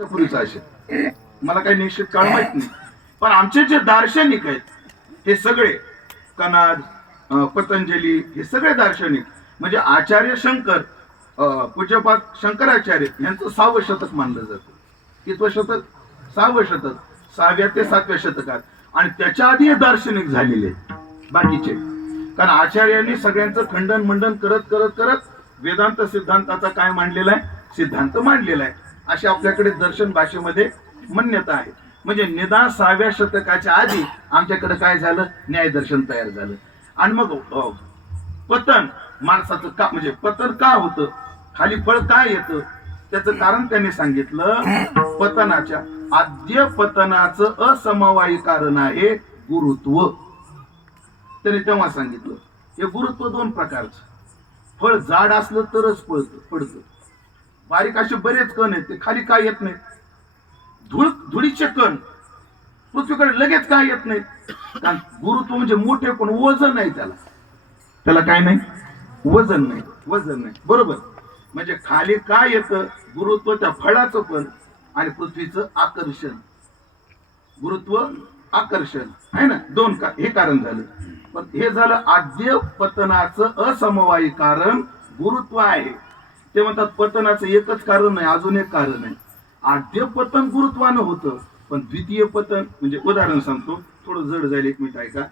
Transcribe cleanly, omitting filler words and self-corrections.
पूर्वीचा असेल, मला काही निश्चित काळ माहित नाही. पण आमचे जे दार्शनिक आहेत हे सगळे कनाद, पतंजली, हे सगळे दार्शनिक म्हणजे आचार्य शंकर, पूज्यपाद शंकराचार्य यांचं 6वं शतक मानलं जातं. कितवं शतक? 6वं शतक, 6व्या ते 7व्या शतकात. आणि त्याच्या आधी हे दार्शनिक झालेले बाकीचे. कारण आचार्यांनी सगळ्यांचं खंडन मंडन करत करत करत वेदांत सिद्धांताचा काय मांडलेला आहे? सिद्धांत मांडलेला आहे. अशी आपल्याकडे दर्शन भाषेमध्ये मान्यता आहे. म्हणजे निदान 6व्या शतकाच्या आधी आमच्याकडे काय झालं? न्यायदर्शन तयार झालं. आणि मग पतन माणसाचं का, म्हणजे पतन का होतं, खाली फळ काय येतं, त्याचं कारण त्यांनी सांगितलं. पतनाच्या आद्य पतनाचं असमवायी कारण आहे गुरुत्व. त्यांनी तेव्हा सांगितलं हे गुरुत्व 2 प्रकारचं. फळ जाड असलं तरच पडतं. बारीक असे बरेच कण आहेत, ते खाली काय येत नाहीत. धुळीचे कण पृथ्वीकडे लगेच काय येत नाहीत. कारण गुरुत्व म्हणजे मोठे, पण वजन नाही त्याला काय नाही, वजन नाही. बरोबर. म्हणजे खाली काय येतं? गुरुत्व, त्या फळाचं पण आणि पृथ्वीचं आकर्षण. गुरुत्व, आकर्षण आहे ना, 2 हे कारण झालं. पण हे झालं आद्य पतनाचं असमवायी कारण गुरुत्व आहे. ते म्हणतात पतनाचं एकच कारण नाही, अजून एक कारण आहे. आद्य पतन गुरुत्वानं होतं, पण द्वितीय पतन म्हणजे उदाहरण सांगतो, थोडं जड जाईल, 1 मिनिट ऐका.